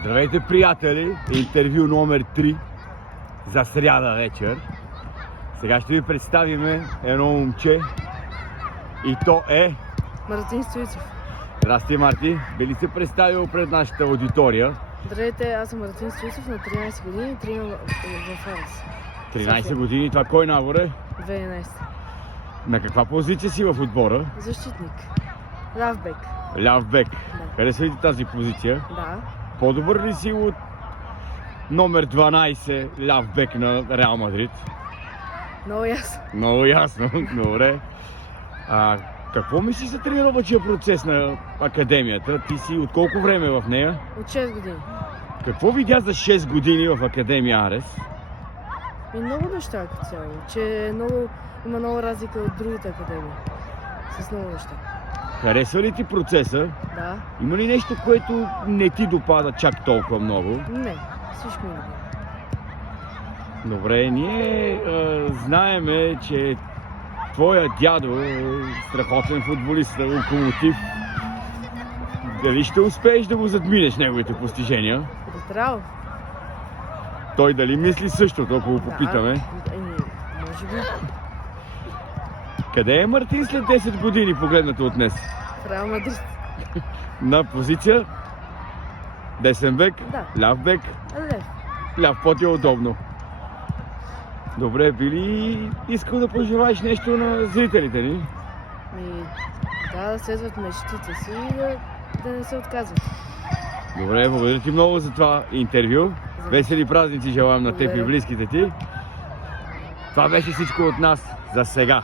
Здравейте, приятели! Интервю номер 3 за сряда вечер. Сега ще ви представим едно момче и то е... Мартин Стоицов. Здрасти, Марти! Би ли се представил пред нашата аудитория? Здравейте, аз съм Мартин Стоицов, на 13 години, тренирам в Арес. 13 години, това кой набор е? 2011. На каква позиция си в отбора? Защитник. Лавбек. Ляв бек. Харесва ли ти тази позиция? Да. По-добър ли си от номер 12 ляв бек на Реал Мадрид? Много ясно. Много ясно, добре. Какво мислиш за тренировъчния процес на академията? Ти си от колко време в нея? От 6 години. Какво видя за 6 години в Академия Арес? И много неща като цяло, че има много разлика от другите академии. С много неща. Харесва ли ти процеса? Да. Има ли нещо, което не ти допада чак толкова много? Не. Всичко ми добре. Добре, ние знаеме, че твоя дядо е страхотен футболист на Локомотив. Дали ще успееш да го задминеш неговите постижения? Здраво. Той дали мисли същото, ако го попитаме? Може би. Къде е Мартин след 10 години, погледнато от днес? В Реал Мадрид. На позиция? Десен бек? Да. Ляв бек? Лев. Ляв път е удобно. Добре, би ли искал да пожелаеш нещо на зрителите ни? Да следват мечтите си и да не се отказват. Добре, благодаря ти много за това интервю. Весели празници желаем на теб и близките ти. Това беше всичко от нас за сега.